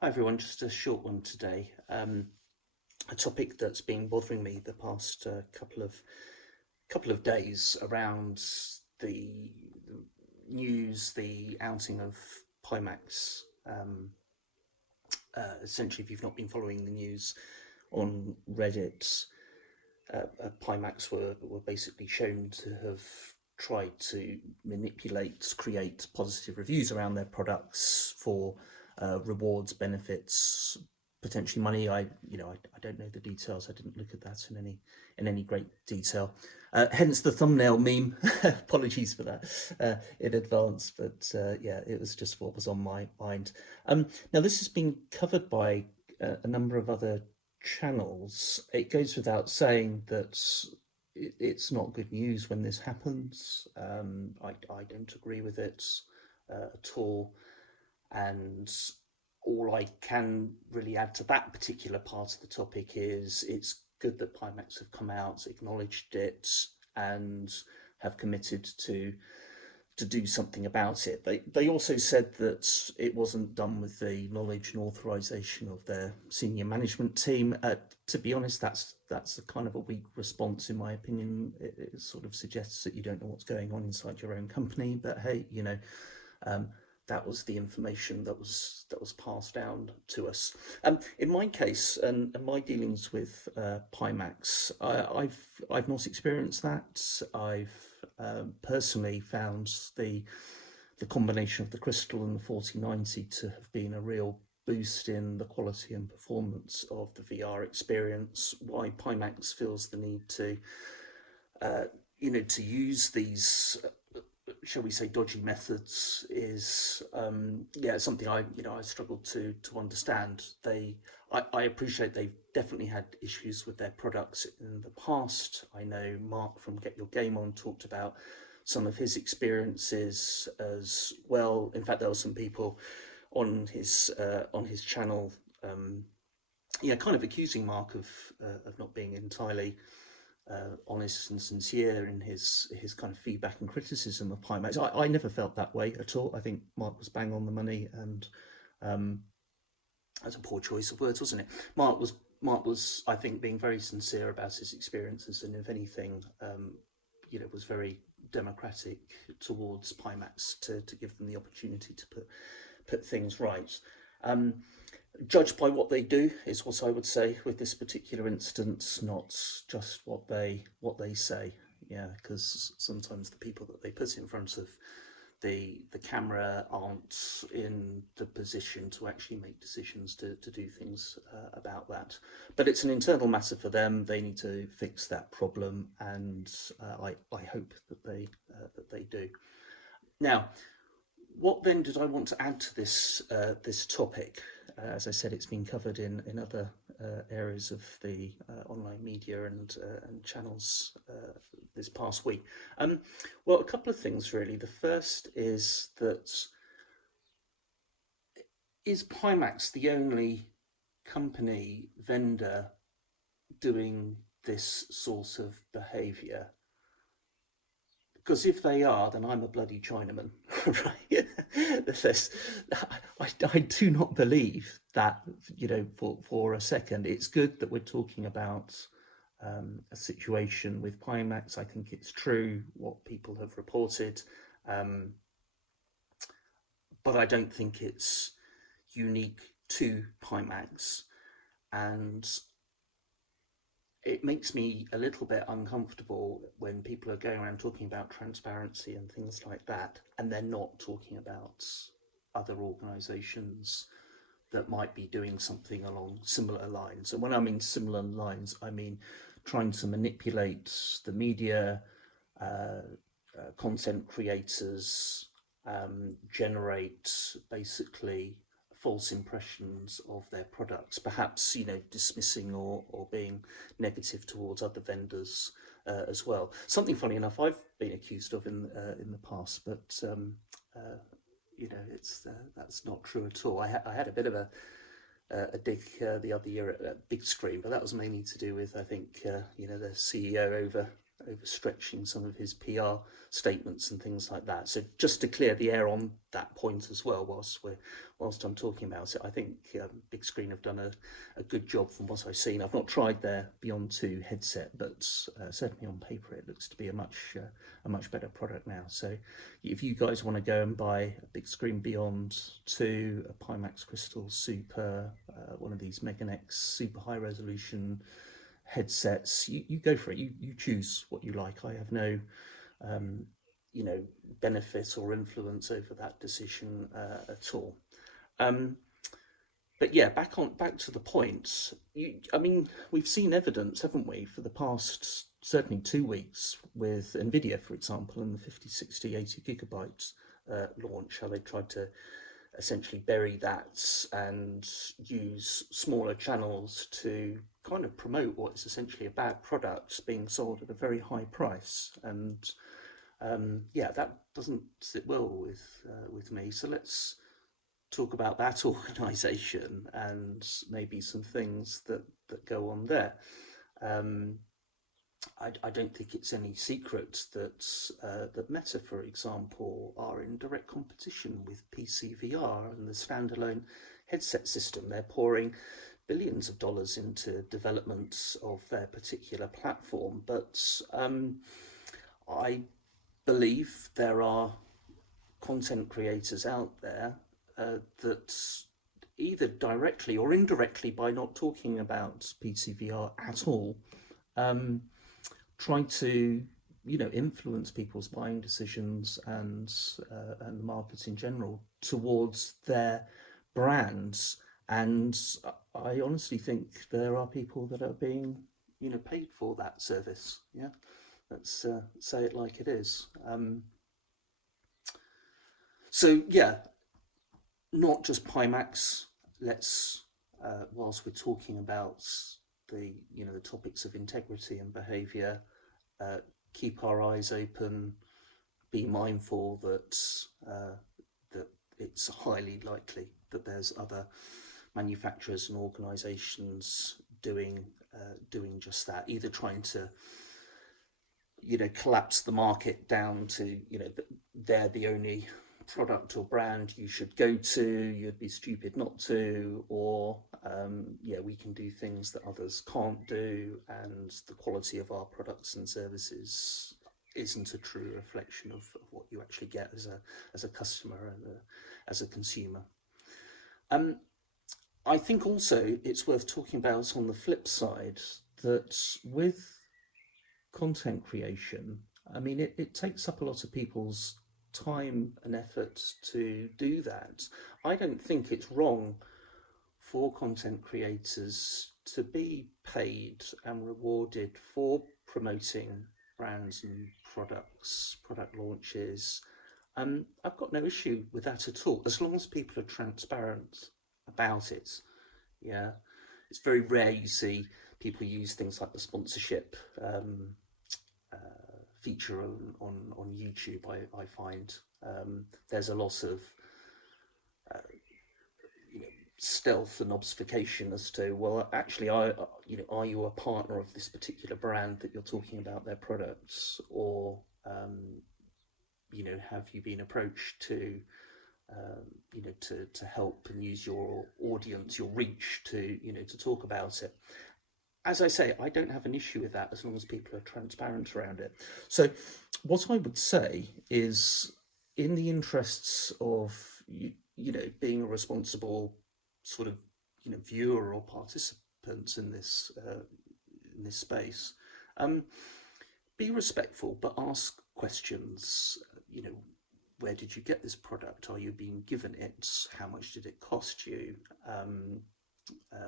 Hi everyone, just a short one today. A topic that's been bothering me the past couple of days around the news, the outing of Pimax. Essentially, if you've not been following the news on Reddit, Pimax were basically shown to have tried to manipulate, create positive reviews around their products for rewards, benefits, potentially money. I don't know the details. I didn't look at that in any great detail. Hence the thumbnail meme. Apologies for that in advance, but yeah, it was just what was on my mind. Now this has been covered by a number of other channels. It goes without saying that it's not good news when this happens. I don't agree with it at all. And all I can really add to that particular part of the topic is it's good that Pimax have come out, acknowledged it, and have committed to do something about it. They also said that it wasn't done with the knowledge and authorization of their senior management team. To be honest, that's a kind of a weak response in my opinion. It sort of suggests that you don't know what's going on inside your own company. But hey, that was the information that was passed down to us. In my case and my dealings with Pimax, I've not experienced that. I've personally found the combination of the Crystal and the 4090 to have been a real boost in the quality and performance of the VR experience. Why Pimax feels the need to to use these shall we say dodgy methods is something I struggled to understand. I appreciate they've definitely had issues with their products in the past. I know Mark from Get Your Game On talked about some of his experiences as well. In fact, there were some people on his channel kind of accusing Mark of not being entirely honest and sincere in his kind of feedback and criticism of Pimax. I never felt that way at all. I think Mark was bang on the money, and that's a poor choice of words, wasn't it? Mark was I think being very sincere about his experiences, and if anything, was very democratic towards Pimax to give them the opportunity to put things right. Judged by what they do is what I would say with this particular instance, not just what they say. Yeah, because sometimes the people that they put in front of the camera aren't in the position to actually make decisions to do things about that. But it's an internal matter for them. They need to fix that problem, and I hope that they do. Now, what then did I want to add to this topic? As I said, it's been covered in other areas of the online media and channels this past week. Well, a couple of things really. The first is that is Pimax the only company vendor doing this sort of behaviour? Because if they are, then I'm a bloody Chinaman, right? I do not believe that, for a second. It's good that we're talking about a situation with Pimax. I think it's true what people have reported, but I don't think it's unique to Pimax, and it makes me a little bit uncomfortable when people are going around talking about transparency and things like that, and they're not talking about other organisations that might be doing something along similar lines. And when I mean similar lines, I mean trying to manipulate the media, content creators, generate basically false impressions of their products, perhaps dismissing or being negative towards other vendors as well. Something funny enough I've been accused of in the past, but it's that's not true at all. I had a bit of a dig the other year at Big Screen, but that was mainly to do with, I think, the CEO overstretching some of his PR statements and things like that. So just to clear the air on that point as well, whilst I'm talking about it, I think Big Screen have done a good job from what I've seen. I've not tried their Beyond 2 headset, but certainly on paper it looks to be a much better product now. So if you guys want to go and buy a Big Screen Beyond 2, a Pimax Crystal Super, one of these Meganex super high resolution headsets, you go for it. You choose what you like. I have no benefit or influence over that decision at all. But yeah, back to the point. We've seen evidence, haven't we, for the past certainly 2 weeks with Nvidia, for example, and the 50, 60, 80 gigabytes launch, how they tried to essentially bury that and use smaller channels to kind of promote what is essentially a bad product being sold at a very high price. And that doesn't sit well with me. So let's talk about that organisation and maybe some things that go on there. I don't think it's any secret that Meta, for example, are in direct competition with PCVR and the standalone headset system. They're pouring billions of dollars into development of their particular platform, but I believe there are content creators out there that either directly or indirectly, by not talking about PCVR at all, try to influence people's buying decisions and the markets in general towards their brands. And I honestly think there are people that are being paid for that service. Yeah, let's say it like it is. So yeah, not just Pimax. Let's whilst we're talking about the topics of integrity and behaviour, keep our eyes open, be mindful that it's highly likely that there's other manufacturers and organisations doing just that, either trying to collapse the market down to they're the only product or brand you should go to, you'd be stupid not to, or we can do things that others can't do, and the quality of our products and services isn't a true reflection of what you actually get as a customer and as a consumer. I think also it's worth talking about on the flip side that with content creation, it takes up a lot of people's time and effort to do that. I don't think it's wrong for content creators to be paid and rewarded for promoting brands and product launches. I've got no issue with that at all, as long as people are transparent about it. Yeah, it's very rare you see people use things like the sponsorship feature on YouTube. I find there's a lot of stealth and obfuscation as to, well, actually, are you a partner of this particular brand that you're talking about their products, or have you been approached to help and use your audience, your reach to talk about it. As I say, I don't have an issue with that as long as people are transparent around it. So what I would say is, in the interests of being a responsible sort of viewer or participant in this space, be respectful, but ask questions. Where did you get this product? Are you being given it? How much did it cost you?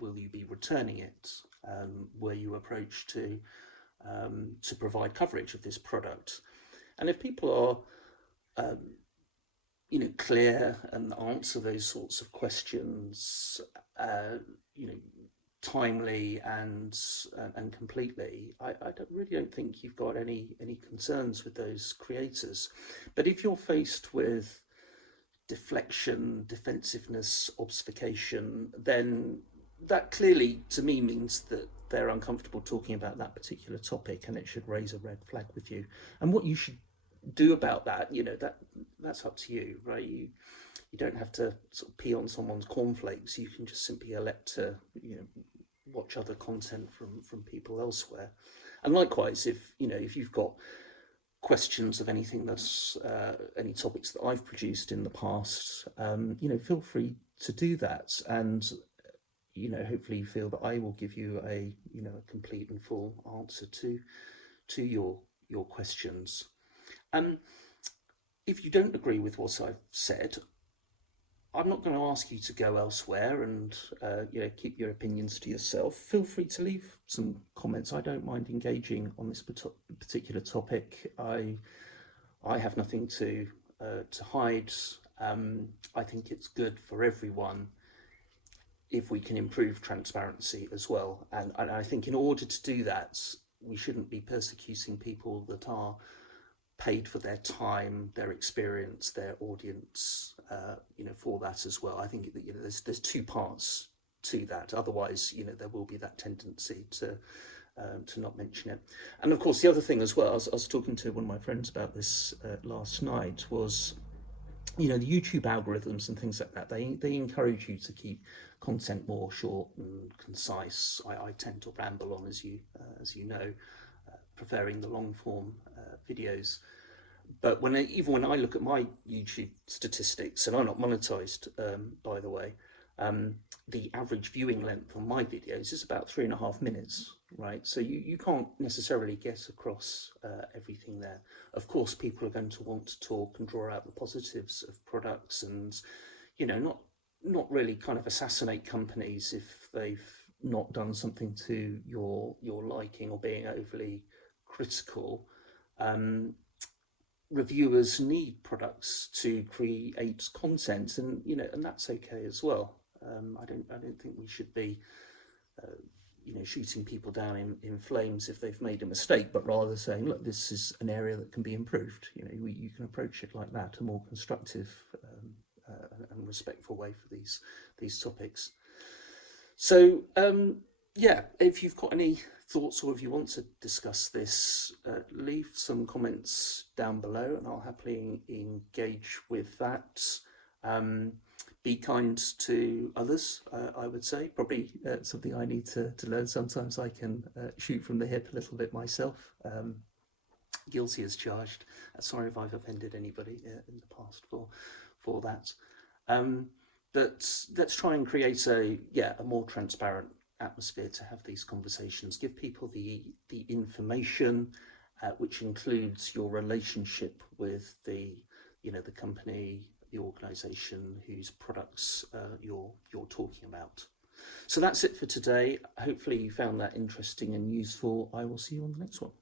Will you be returning it? Were you approached to provide coverage of this product? And if people are clear and answer those sorts of questions timely and completely, I don't think you've got any concerns with those creators. But if you're faced with deflection, defensiveness, obfuscation, then that clearly to me means that they're uncomfortable talking about that particular topic, and it should raise a red flag with you. And what you should do about that, that's up to you, right? You don't have to sort of pee on someone's cornflakes. You can just simply elect to watch other content from people elsewhere. And likewise, if you've got questions of anything that's any topics that I've produced in the past, feel free to do that. And hopefully you feel that I will give you a complete and full answer to your questions. If you don't agree with what I've said, I'm not going to ask you to go elsewhere and keep your opinions to yourself. Feel free to leave some comments. I don't mind engaging on this particular topic. I have nothing to hide. I think it's good for everyone if we can improve transparency as well. And I think in order to do that, we shouldn't be persecuting people that are paid for their time, their experience, their audience, for that as well. I think that there's two parts to that. Otherwise, there will be that tendency to not mention it. And of course, the other thing as well, I was talking to one of my friends about this last night, was the YouTube algorithms and things like that. They encourage you to keep content more short and concise. I tend to ramble on, as you know, preferring the long form videos. But even when I look at my YouTube statistics, and I'm not monetized, by the way, the average viewing length on my videos is about 3.5 minutes, right? So you can't necessarily get across everything there. Of course, people are going to want to talk and draw out the positives of products, and not really kind of assassinate companies if they've not done something to your liking or being overly critical. Reviewers need products to create content, and that's okay as well. I don't think we should be shooting people down in flames if they've made a mistake, but rather saying, look, this is an area that can be improved. You can approach it like that, a more constructive and respectful way for these topics. So if you've got any thoughts, or if you want to discuss this, leave some comments down below and I'll happily engage with that. Be kind to others, I would say. Probably something I need to learn. Sometimes I can shoot from the hip a little bit myself. Guilty as charged. Sorry if I've offended anybody in the past for that. But let's try and create a more transparent atmosphere to have these conversations. Give people the information, which includes your relationship with the company, the organisation whose products you're talking about. So that's it for today. Hopefully you found that interesting and useful. I will see you on the next one.